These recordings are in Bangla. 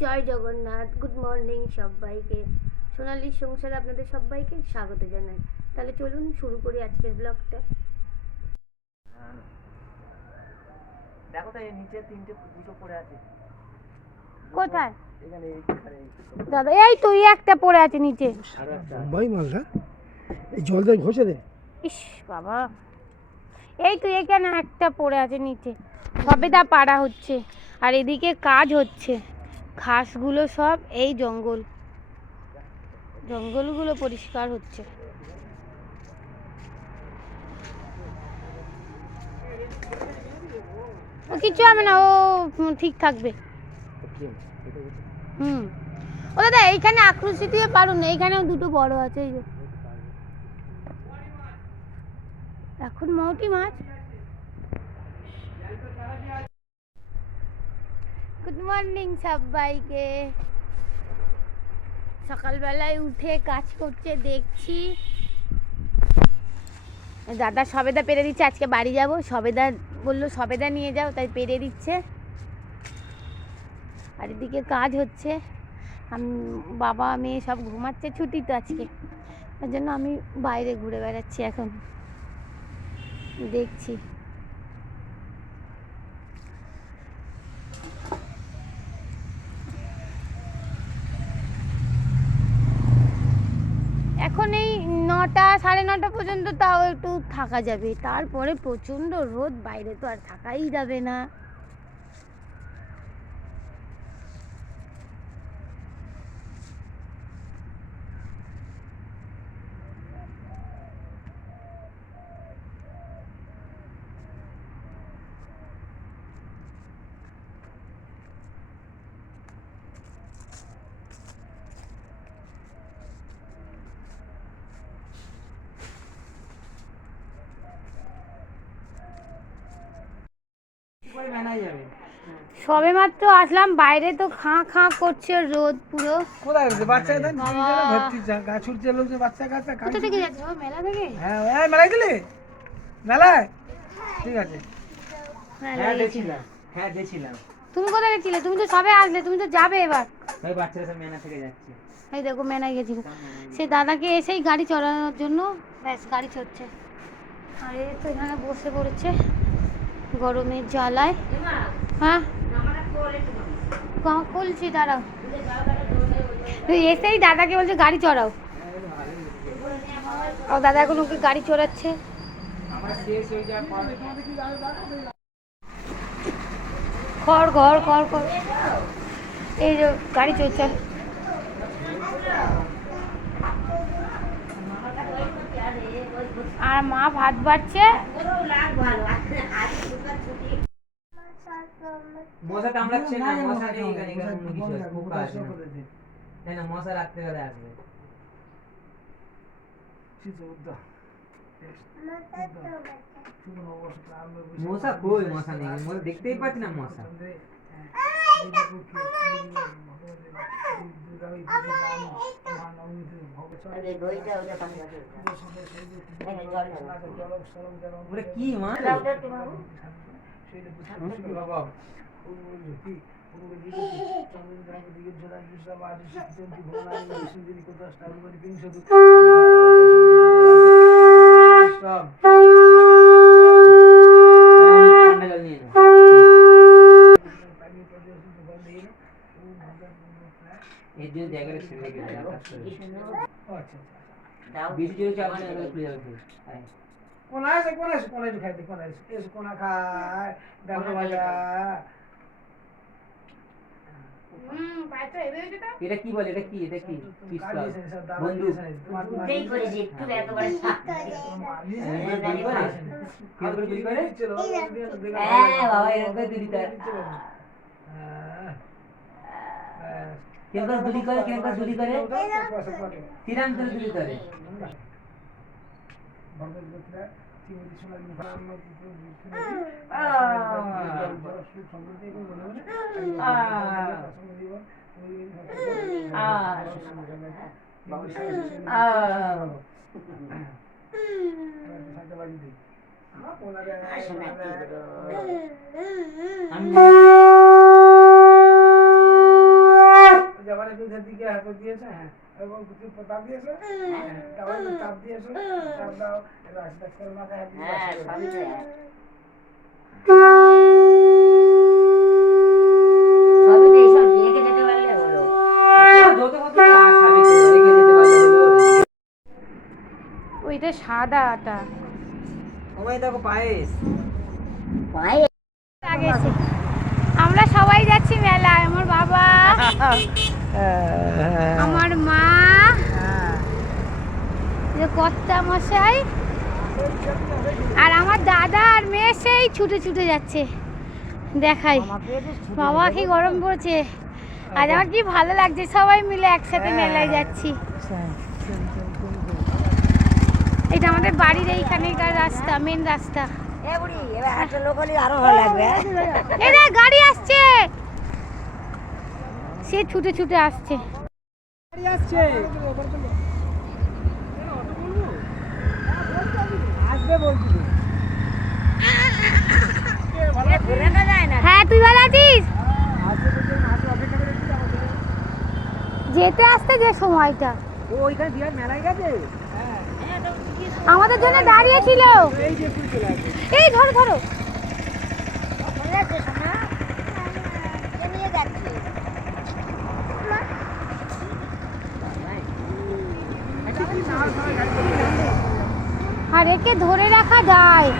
জয় জগন্নাথ। গুড মর্নিং সবাইকে। সোনালির সংসারে আপনাদের সবাইকে স্বাগত জানাই। তাহলে চলুন শুরু করি আজকের ব্লগটা। দেখো তো এই নিচে দুটো পড়ে আছে। কোথায় এখানে দাদা? এই তো একটা পড়ে আছে নিচে। ভাই মালটা এই জল দিয়ে ঘষে দে। ইস বাবা, এই তো এখানে একটা পড়ে আছে নিচে। সবেদা পাড়া হচ্ছে আর এদিকে কাজ হচ্ছে। ঘাসগুলো সব এই জঙ্গলগুলো পরিষ্কার হচ্ছে। ও কিছু হবে না, ও ঠিক থাকবে। ও দাদা এইখানে আকৃতি দিয়ে পারুন না, এইখানেও দুটো বড় আছে। এই যে এখন মৌটি মাছ। গুড মর্নিং সবাইকে। সকালবেলায় উঠে কাজ করছে দেখছি। দাদা সবেদা পেরে দিচ্ছে, আজকে বাড়ি যাব। সবেদা বললো সবেদা নিয়ে যাও, তাই পেরে দিচ্ছে। আর এদিকে কাজ হচ্ছে। আমি বাবা মেয়ে সব ঘুমাচ্ছে, ছুটি তো আজকে, তার জন্য আমি বাইরে ঘুরে বেড়াচ্ছি এখন, দেখছি। এখন এই 9টা 9:30 পর্যন্ত তাও একটু থাকা যাবে, তারপরে প্রচণ্ড রোদ, বাইরে তো আর থাকাই যাবে না। সবে মাত্র আসলাম, বাইরে তো খাঁ খাঁ করছে রোদ পুরো। কোথায় গেছে বাচ্চা? ভর্তি গাছ উঠছে লোক, বাচ্চা কাচ্চা কোথা থেকে যাচ্ছে? মেলা থেকে? হ্যাঁ মেলায় দিলে মেলায়। ঠিক আছে, হ্যাঁ গেছিলাম। তুমি কোথায় গেছিলে? তুমি তো সবে আসলে, তুমি তো যাবে এবার। ওই বাচ্চারা সব মেলা থেকে যাচ্ছে। এই দেখো মেলায় গেছিল সে দাদাকে এসেই গাড়ি চড়ানোর জন্য, ব্যাস গাড়ি চড়ছে। আর এই তো এখানে বসে পড়েছে গরমের জ্বালায়। হ্যাঁ খুলছি, দাঁড়াও। এসেই দাদাকে বলছে গাড়ি চড়াও। ও দাদা এখন ওকে গাড়ি চড়াচ্ছে। খড় ঘর খড় খড়, এই যে গাড়ি চলছে। আর মা ভাত বাড়ছে। মশা কামড়াচ্ছে না, মশা নেই এখানে, অন্য কিছু আছে, পোকা আছে না, মশা রাত্রেবেলা আসবে। মশা কই? মশা নেই, মশা দেখতেই পাচ্ছি না মশা। ওরে কি মা? বাবা এর জন্য জায়গাটা ছেড়ে গেছে। বেশি জোরে চাপ না, খুলে যাবে। কোন আছে খাইতে, কোন আছে এসে কোন খায় ডাল ভাজা। এটা কি বলে? এটা কি পিস্তল? বন্দুক? এই করে যে একটু এত বড় ছাপ গুলি করে? হ্যাঁ বাবা এরকম দিদি তার কেমন গুলি করে তিরান করে গুলি করে। হাতে দিয়েছে, হ্যাঁ এবং কিছু তাপ দিয়েছে, তারপরে তাপ দিয়েছে, তাপ দাও, এবার আস্তে আস্তে করে মাথায় হাত দিয়ে হ্যাঁ বসিয়ে সবই তো এক। সবই তো এইসব রেখে যেতে পারলে হলো। যত কত সাবিক রেখে যেতে পারলে হলো। ওইটা সাদা আটা ওই দেখো পায়েস। পায়ে লাগেছে। আমরা সবাই যাচ্ছি মেলায়, আমার বাবা, আমার মা, যে কর্তা মশাই আর আমার দাদা আর মেয়ে সেই ছুটে ছুটে যাচ্ছে। দেখাই বাবা কি গরম পড়ছে, আজ আমার কি ভালো লাগছে, সবাই মিলে একসাথে মেলায় যাচ্ছি। এটা আমাদের বাড়ির এইখানেকার রাস্তা, মেন রাস্তা। এ বুড়ি এবার একটা লোক হলে আরো ভালো লাগবে। এই দেখ গাড়ি আসছে, সে ছুটে ছুটে আসছে। আসবে বলছি ঘুরে না যায় না। হ্যাঁ তুই ভালো আছিস? আসবে বলছি, আসবে অপেক্ষা করে একটু যাবো। যেতে আসতে যে সময়টা ও ওইখানে বিরাট মেলায় গেছে, আমাদের জন্য দাঁড়িয়ে ছিল। এই যে পুরী চলে আসবে। এই ধরো ধরো, নিয়ে যাচ্ছি। আর একে ধরে রাখা যায়।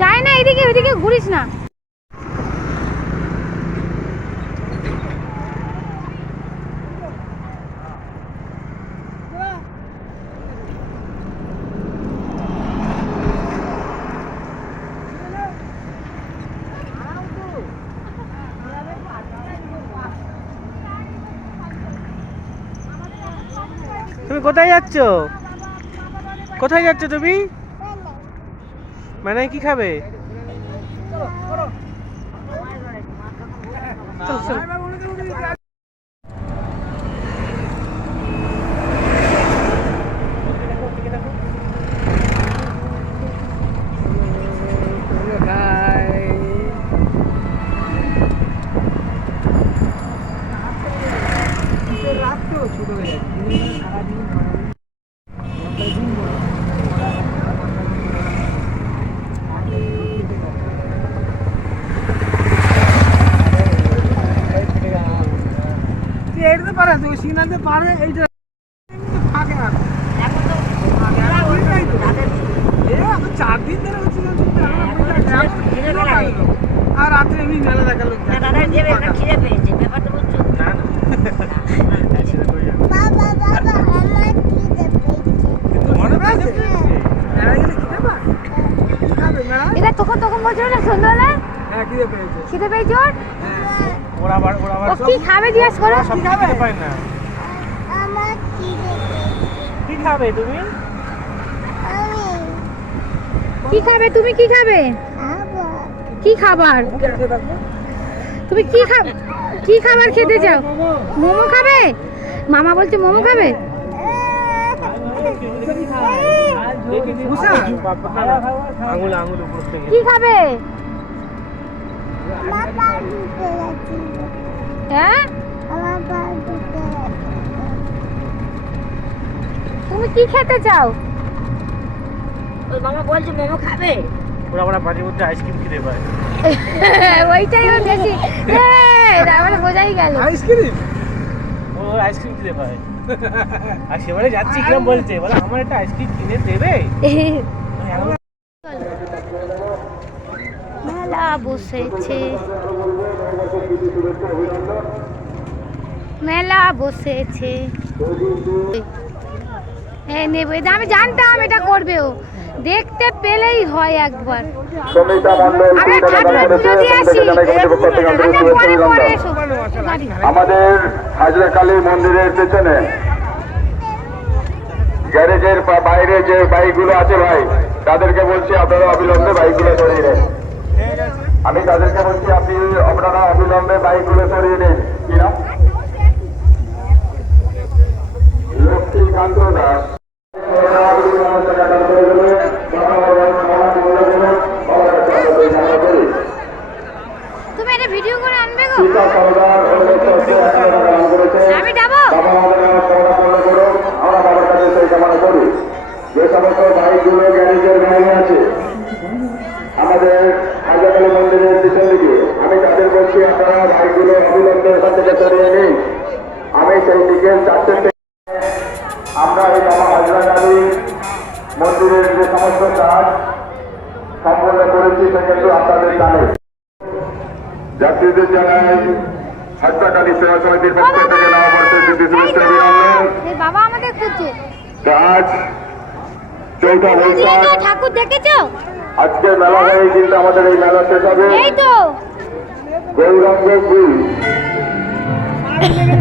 যায় না, এদিকে ওইদিকে ঘুরিস না। তুমি কোথায় যাচ্ছ? কোথায় যাচ্ছ তুমি? মানে কি খাবে? চল চল। রাত তো ছোট হয়ে যাচ্ছে, সারাদিন এইটাতে পারে তো, সিগনালতে পারে, এইটা ফাঁকে আর এখন 4 দিন ধরে হচ্ছে আর রাত্রে এমনি মেলা দেখালো। দাদা যে একটা খিদে পেয়েছে, ব্যাপারটা বুঝছো? মনে পেয়েছে মেলা গেলে খিদে পায়, কি খাবে মেলা? এটা তখন বলছিল না সন্ধ্যাবেলা হ্যাঁ খিদে পেয়েছে, খিদে পেয়েছে ওর। ওরা আবার ও কি খাবে জিজ্ঞেস করো। সব খেতে পায় না। কি খাবে তুমি? কি খাবে তুমি? কি খাবে? কি খাবার? তুমি কি খাবার খেতে চাও? মোমো খাবে? মামা বলছে মোমো খাবে। আঙুল আঙুল উপর থেকে। কি খাবে? হ্যাঁ তুমি কি খেতে চাও? ওই মামা বলছে মোমো খাবে। ওরা ওরা বাড়ির মধ্যে আইসক্রিম খেতে পায়। ওইটাই ওর বেশি, আমার বোঝাই গেল। আইসক্রিম ও আইসক্রিম খেতে পায়। আর সেবারে যাচ্ছি কিরম বলছে, বলে আমার একটা আইসক্রিম কিনে দেবে। মেলা বসেছে, মেলা বসেছে। হ্যাঁ নেবো, এটা আমি জানতাম এটা করবে ও, দেখতে পেলেই হয় একবার। আমরা ঠাকুরের পুজো দিয়ে আসি, আচ্ছা পরে এসো। আমাদের হাজরাকালী মন্দিরের পেছনে গ্যারেজের বাইরে যে বাইকগুলো আছে ভাই, তাদেরকে বলছি আপনারা অবিলম্বে বাইকগুলো সরিয়ে নেন। আমি তাদেরকে বলছি আপনারা অবিলম্বে বাইকগুলো সরিয়ে নেন। কি নাম? লক্ষ্মীকান্ত দাস। সমস্ত বাইকগুলো গ্যারেজের বাইরে আছে আমাদের হাজারকালী মন্দিরের পিছন দিকে। আমি তাদের বলছি আপনারা বাইকগুলো অবিলম্বে ওখান থেকে সরিয়ে নিন। আমি সেই দিকে 4টে থেকে আমরা এই বাবা হাজরাকালী মন্দিরের যে সমস্ত কাজ সম্পন্ন করেছি সে কিন্তু আপনাদের জানে। যাত্রীদের জানাই হাজরাকালী সেবা সমিতির পক্ষ থেকে নববর্ষের প্রীতি শুভেচ্ছা অভিনন্দন। এই বাবা আমাদের খুঁজছে। আজ 4ঠা বৈশাখ, ঠাকুর দেখেছো? আজকের মেলা হয়ে কিন্তু আমাদের এই মেলা শেষ হবে। এই তো গৌরাঙ্গ ফুল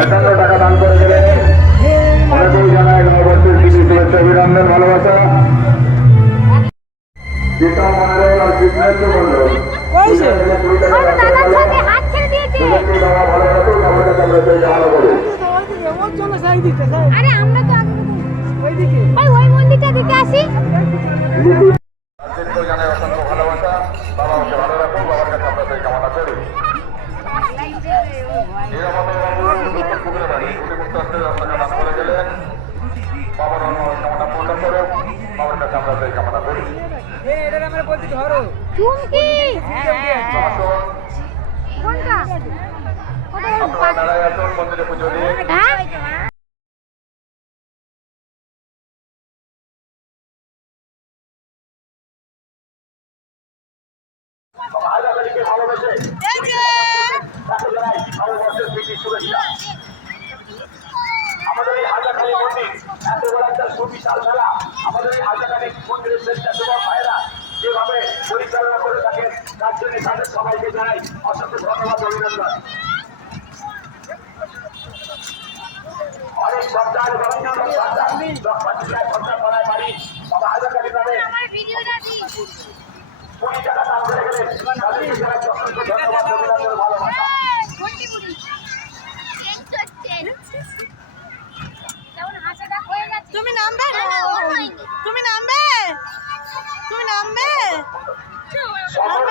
51 টাকা দান করে দেবেন। অনেকেই জানায় নববর্ষের প্রীতি শুভেচ্ছা অভিনন্দন ভালোবাসা। গীতা মন্ডল আর কৃষ্ণেন্দ্র মন্ডল আমার দাদার সাথে হাত ছেড়ে দিয়েছে। বাবা ভালো রাখুন, আমাদের কাছে আমরা সেই ভালো করি। আরে আমরা তো আগে ওই মন্দিরটা দেখে আসি। রাজনীতিকেও জানাই অসংখ্য ভালোবাসা। বাবা ওকে ভালো রাখুন, বাবার কাছে আমরা সেই কামনা করি। পুকুরে বাড়ি কুটিপুত্র রাস্তাটা দান করে গেলেন। বাবার অন্য কামনা পূর্ণ করে বাবার কাছে আমরা সেই কামনা করি। চুমকি কোনটা? আপনারা দাঁড়ায় আসুন মন্দিরে পুজো দিয়ে। হ্যাঁ হাজারকালীকে ভালোবেসে তাকে জানাই নববর্ষের প্রীতি শুভেচ্ছা। আমাদের এই হাজারকালী মন্দির এত বড় একটা সুবিশাল মেলা, আমাদের এই হাজারকালী মন্দিরের স্বেচ্ছাসেবক ভাইয়েরা যেভাবে পরিচালনা করে থাকেন তার জন্য তাদের সবাইকে জানাই অসংখ্য ধন্যবাদ অভিনন্দন। অনেক সপ্তাহ সপ্তাহ বাড়ি বাবা হাজারকালী নামে আমার ভিডিওটা দি। 20 টাকা দান করে গেলেন। তাদেরকে জানাই অসংখ্য ধন্যবাদ অভিনন্দন ভালোবাসা। ঘন্টি বুড়ি যেমন হাসাটা হয়ে গেছে। তুমি নামবে? তুমি নামবে? তুমি নামবে? সকল